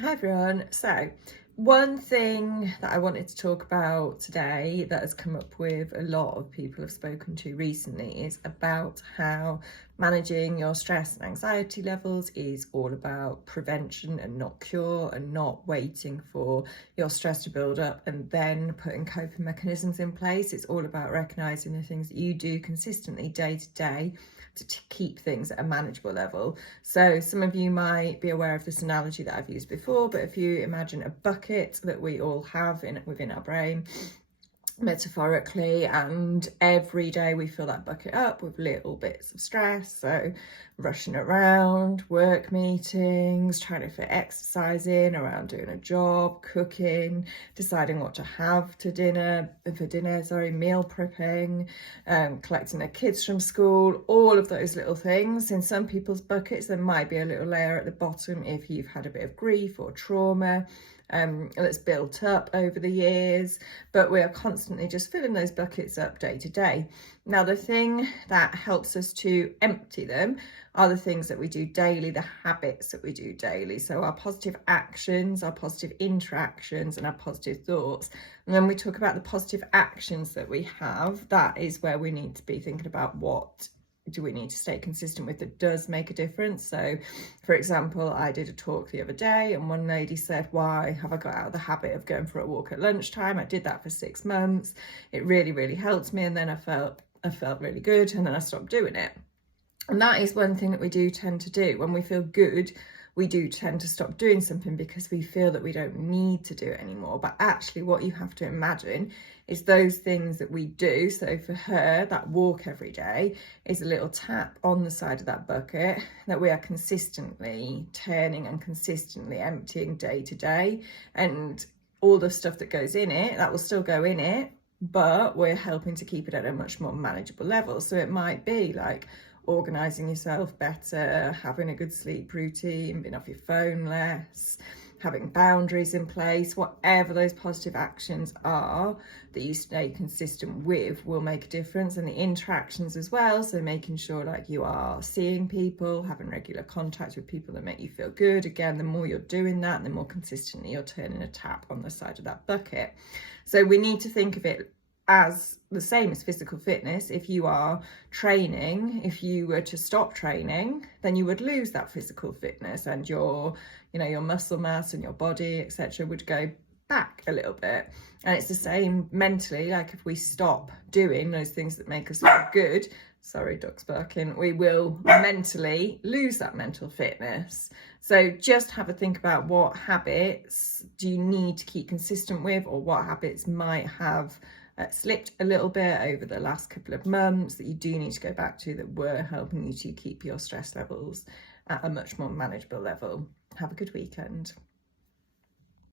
Hi everyone. So one thing that I wanted to talk about today that has come up with a lot of people I've spoken to recently is about how managing your stress and anxiety levels is all about prevention and not cure, and not waiting for your stress to build up and then putting coping mechanisms in place. It's all about recognizing the things that you do consistently day to day to keep things at a manageable level. So some of you might be aware of this analogy that I've used before, but if you imagine a bucket that we all have within our brain, metaphorically, and every day we fill that bucket up with little bits of stress. So rushing around, work meetings, trying to fit exercise in, around doing a job, cooking, deciding what to have for dinner, meal prepping, collecting their kids from school, all of those little things. In some people's buckets there might be a little layer at the bottom if you've had a bit of grief or trauma that's built up over the years, but we are constantly just filling those buckets up day to day. Now, the thing that helps us to empty them are the things that we do daily, the habits that we do daily. So our positive actions, our positive interactions, and our positive thoughts. And then we talk about the positive actions that we have. That is where we need to be thinking about what do we need to stay consistent with that does make a difference. So for example, I did a talk the other day and one lady said, why have I got out of the habit of going for a walk at lunchtime? I did that for 6 months. It really helped me, and then I felt really good, and then I stopped doing it. And that is one thing that we do tend to do. When we feel good, we do tend to stop doing something because we feel that we don't need to do it anymore. But actually what you have to imagine is those things that we do. So for her, that walk every day is a little tap on the side of that bucket that we are consistently turning and consistently emptying day to day. And all the stuff that goes in it, that will still go in it, but we're helping to keep it at a much more manageable level. So it might be like organising yourself better, having a good sleep routine, being off your phone less, having boundaries in place. Whatever those positive actions are that you stay consistent with will make a difference. And the interactions as well, so making sure like you are seeing people, having regular contact with people that make you feel good. Again, the more you're doing that, the more consistently you're turning a tap on the side of that bucket. So we need to think of it as the same as physical fitness. If you are training, if you were to stop training, then you would lose that physical fitness, and your muscle mass and your body, etc., would go back a little bit. And it's the same mentally. Like if we stop doing those things that make us feel good, sorry, dog's barking, we will mentally lose that mental fitness. So just have a think about what habits do you need to keep consistent with, or what habits might have slipped a little bit over the last couple of months that you do need to go back to, that were helping you to keep your stress levels at a much more manageable level. Have a good weekend.